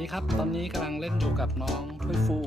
ดีครับ ตอนนี้กำลังเล่นอยู่กับน้องถ้วยฟู